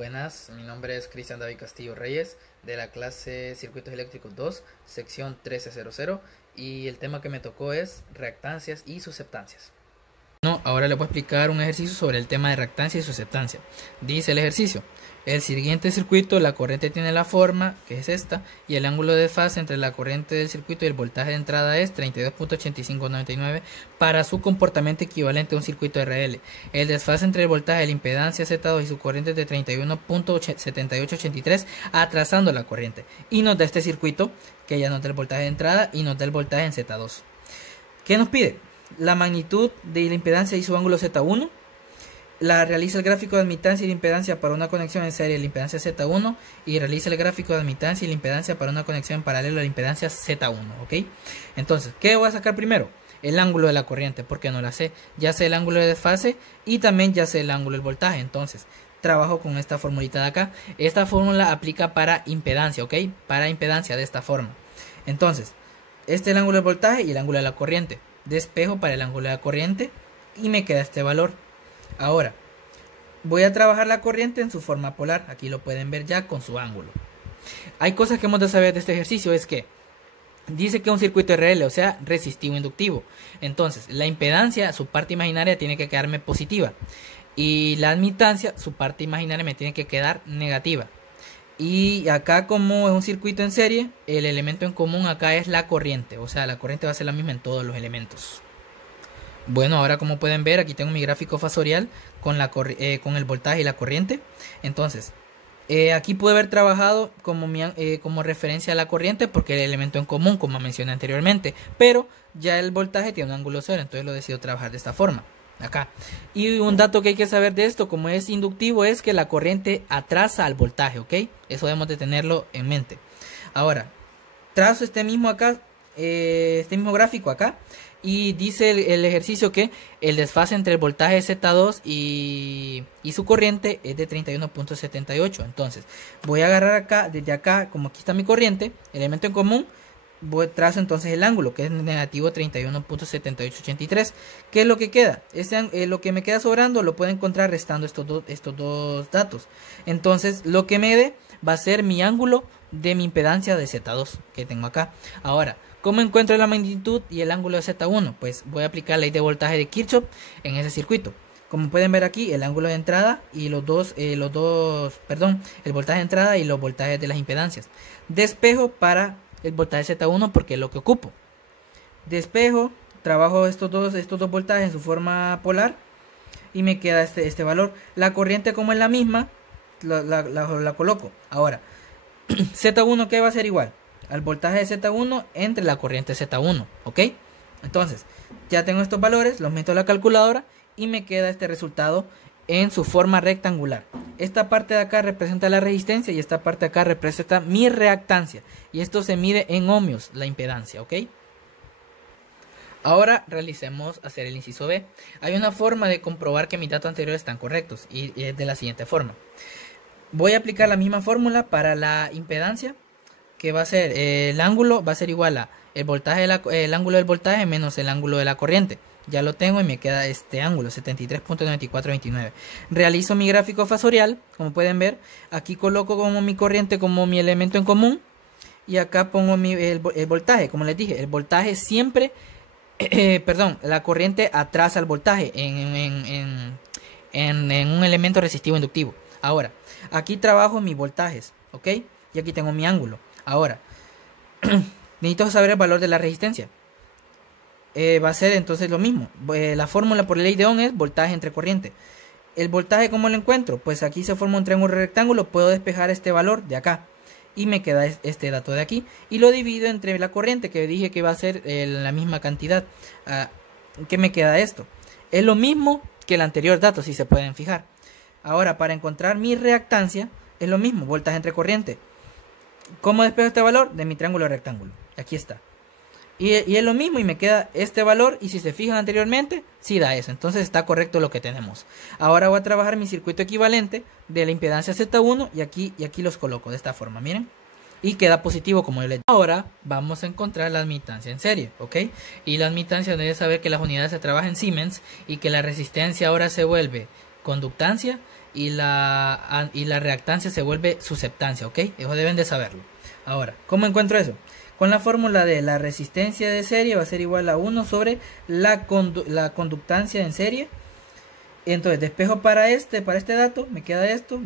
Buenas, mi nombre es Cristian David Castillo Reyes de la clase Circuitos Eléctricos 2, sección 1300, y el tema que me tocó es reactancias y susceptancias. Bueno, ahora les voy a explicar un ejercicio sobre el tema de reactancia y susceptancia. Dice el ejercicio: el siguiente circuito, la corriente tiene la forma, que es esta, y el ángulo de fase entre la corriente del circuito y el voltaje de entrada es 32.8599 para su comportamiento equivalente a un circuito RL. El desfase entre el voltaje de la impedancia Z2 y su corriente es de 31.7883, atrasando la corriente. Y nos da este circuito, que ya nos da el voltaje de entrada y nos da el voltaje en Z2. ¿Qué nos pide? La magnitud de la impedancia y su ángulo Z1. Realiza el gráfico de admitancia y de impedancia para una conexión en serie de la impedancia Z1 y realiza el gráfico de admitancia y la impedancia para una conexión en paralelo a la impedancia Z1, ¿ok? Entonces, ¿qué voy a sacar primero? El ángulo de la corriente, porque no la sé. Ya sé el ángulo de desfase y también ya sé el ángulo del voltaje. Entonces, trabajo con esta formulita de acá. Esta fórmula aplica para impedancia, ¿ok? Para impedancia de esta forma. Entonces, este es el ángulo del voltaje y el ángulo de la corriente. Despejo para el ángulo de la corriente y me queda este valor. Ahora voy a trabajar la corriente en su forma polar. Aquí lo pueden ver ya con su ángulo. Hay cosas que hemos de saber de este ejercicio. Es que dice que es un circuito RL, o sea, resistivo inductivo. Entonces la impedancia, su parte imaginaria, tiene que quedarme positiva, y la admitancia, su parte imaginaria, me tiene que quedar negativa. Y acá, como es un circuito en serie, el elemento en común acá es la corriente. O sea, la corriente va a ser la misma en todos los elementos. Bueno, ahora como pueden ver, aquí tengo mi gráfico fasorial con el voltaje y la corriente. Entonces, aquí pude haber trabajado como referencia a la corriente, porque el elemento en común, como mencioné anteriormente. Pero ya el voltaje tiene un ángulo cero, entonces lo decido trabajar de esta forma. Acá. Y un dato que hay que saber de esto, como es inductivo, es que la corriente atrasa al voltaje, ¿ok? Eso debemos de tenerlo en mente. Ahora, trazo este mismo gráfico acá, y dice el ejercicio que el desfase entre el voltaje Z2 y su corriente es de 31.78. Entonces, voy a agarrar acá, desde acá, como aquí está mi corriente, elemento en común, trazo entonces el ángulo, que es negativo 31.7883. ¿Qué es lo que queda? Lo que me queda sobrando lo puedo encontrar restando estos dos datos. Entonces lo que me dé va a ser mi ángulo de mi impedancia de Z2 que tengo acá. Ahora, ¿cómo encuentro la magnitud y el ángulo de Z1? Pues voy a aplicar la ley de voltaje de Kirchhoff en ese circuito. Como pueden ver aquí, el ángulo de entrada y el voltaje de entrada y los voltajes de las impedancias. Despejo para el voltaje Z1 porque es lo que ocupo. Despejo, trabajo estos dos voltajes en su forma polar y me queda este valor. La corriente, como es la misma, la coloco. Ahora, Z1, ¿qué va a ser igual? Al voltaje de Z1 entre la corriente Z1, ¿ok? Entonces, ya tengo estos valores, los meto a la calculadora y me queda este resultado en su forma rectangular. Esta parte de acá representa la resistencia y esta parte de acá representa mi reactancia. Y esto se mide en ohmios, la impedancia, ¿ok? Ahora realicemos hacer el inciso B. Hay una forma de comprobar que mis datos anteriores están correctos y es de la siguiente forma. Voy a aplicar la misma fórmula para la impedancia, que va a ser el ángulo va a ser igual a el ángulo del voltaje menos el ángulo de la corriente. Ya lo tengo y me queda este ángulo, 73.9429. Realizo mi gráfico fasorial, como pueden ver. Aquí coloco como mi corriente como mi elemento en común. Y acá pongo el voltaje, como les dije. El voltaje siempre, la corriente atrasa al voltaje en un elemento resistivo inductivo. Ahora, aquí trabajo mis voltajes, ¿ok? Y aquí tengo mi ángulo. Ahora, necesito saber el valor de la resistencia. Va a ser entonces lo mismo. La fórmula por ley de Ohm es voltaje entre corriente. El voltaje, ¿cómo lo encuentro? Pues aquí se forma un triángulo rectángulo. Puedo despejar este valor de acá y me queda este dato de aquí, y lo divido entre la corriente, que dije que va a ser la misma cantidad. ¿Qué me queda esto? Es lo mismo que el anterior dato, si se pueden fijar. Ahora, para encontrar mi reactancia es lo mismo, voltaje entre corriente. ¿Cómo despejo este valor? De mi triángulo rectángulo. Aquí está. Y es lo mismo y me queda este valor, y si se fijan anteriormente, sí da eso. Entonces está correcto lo que tenemos. Ahora voy a trabajar mi circuito equivalente de la impedancia Z1 y aquí los coloco de esta forma, miren. Y queda positivo, como yo les dije. Ahora vamos a encontrar la admitancia en serie, ¿ok? Y la admitancia, debe saber que las unidades se trabajan en Siemens y que la resistencia ahora se vuelve conductancia y la reactancia se vuelve susceptancia, ¿ok? Eso deben de saberlo. Ahora, ¿cómo encuentro eso? Con la fórmula de la resistencia de serie va a ser igual a 1 sobre la conductancia en serie. Entonces despejo para este dato, me queda esto,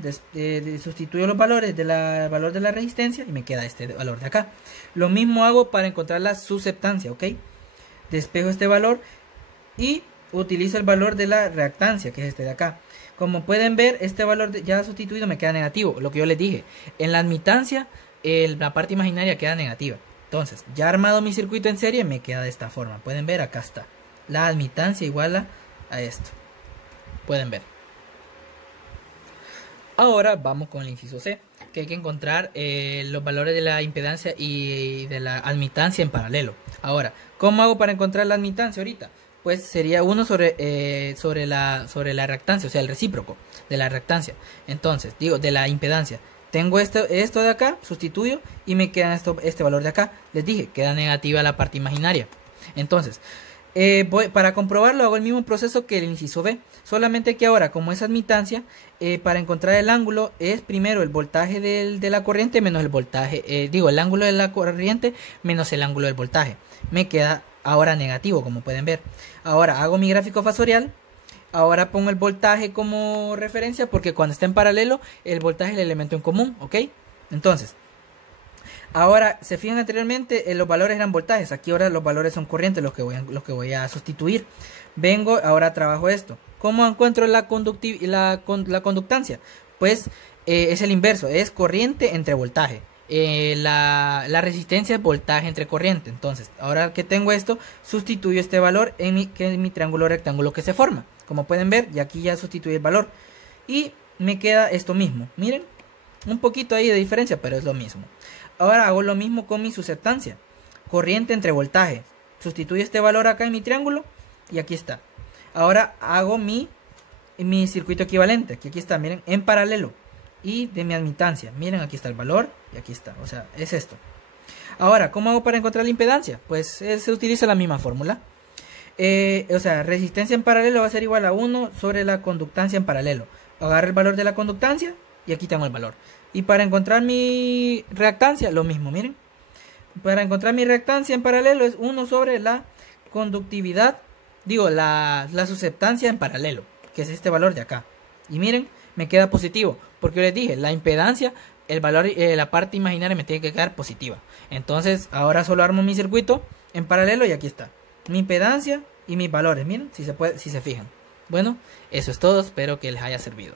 sustituyo los valores del valor de la resistencia y me queda este valor de acá. Lo mismo hago para encontrar la susceptancia, ¿ok? Despejo este valor y utilizo el valor de la reactancia, que es este de acá. Como pueden ver, este valor ya sustituido me queda negativo, lo que yo les dije. En la admitancia, la parte imaginaria queda negativa. Entonces, ya armado mi circuito en serie, me queda de esta forma. Pueden ver, acá está. La admitancia igual a esto. Pueden ver. Ahora vamos con el inciso C, que hay que encontrar los valores de la impedancia y de la admitancia en paralelo. Ahora, ¿cómo hago para encontrar la admitancia ahorita? Pues sería 1 sobre la reactancia, o sea, el recíproco de la reactancia. Entonces, digo, de la impedancia. Tengo esto de acá, sustituyo y me queda este valor de acá. Les dije, queda negativa la parte imaginaria. Entonces, para comprobarlo hago el mismo proceso que el inciso B, solamente que ahora, como es admitancia, para encontrar el ángulo es primero el voltaje de la corriente menos el voltaje, el ángulo de la corriente menos el ángulo del voltaje. Me queda ahora negativo, como pueden ver. Ahora hago mi gráfico fasorial. Ahora pongo el voltaje como referencia porque cuando está en paralelo el voltaje es el elemento en común, ¿ok? Entonces, ahora, se fijan anteriormente, los valores eran voltajes. Aquí ahora los valores son corrientes, los que voy a sustituir. Vengo, ahora trabajo esto. ¿Cómo encuentro la conductancia? Pues es el inverso, es corriente entre voltaje. La resistencia es voltaje entre corriente. Entonces, ahora que tengo esto, sustituyo este valor en mi triángulo rectángulo que se forma. Como pueden ver, y aquí ya sustituí el valor. Y me queda esto mismo. Miren, un poquito ahí de diferencia, pero es lo mismo. Ahora hago lo mismo con mi susceptancia. Corriente entre voltaje. Sustituyo este valor acá en mi triángulo y aquí está. Ahora hago mi circuito equivalente. Que aquí está, miren, en paralelo. Y de mi admitancia. Miren, aquí está el valor y aquí está. O sea, es esto. Ahora, ¿cómo hago para encontrar la impedancia? Pues se utiliza la misma fórmula. O sea, resistencia en paralelo va a ser igual a 1 sobre la conductancia en paralelo. Agarro el valor de la conductancia y aquí tengo el valor. Y para encontrar mi reactancia, lo mismo, miren. Para encontrar mi reactancia en paralelo es 1 sobre la conductividad, la susceptancia en paralelo, que es este valor de acá. Y miren, me queda positivo, porque yo les dije, la impedancia, el valor, la parte imaginaria me tiene que quedar positiva. Entonces, ahora solo armo mi circuito en paralelo y aquí está. Mi impedancia y mis valores, miren, si se fijan. Bueno, eso es todo, espero que les haya servido.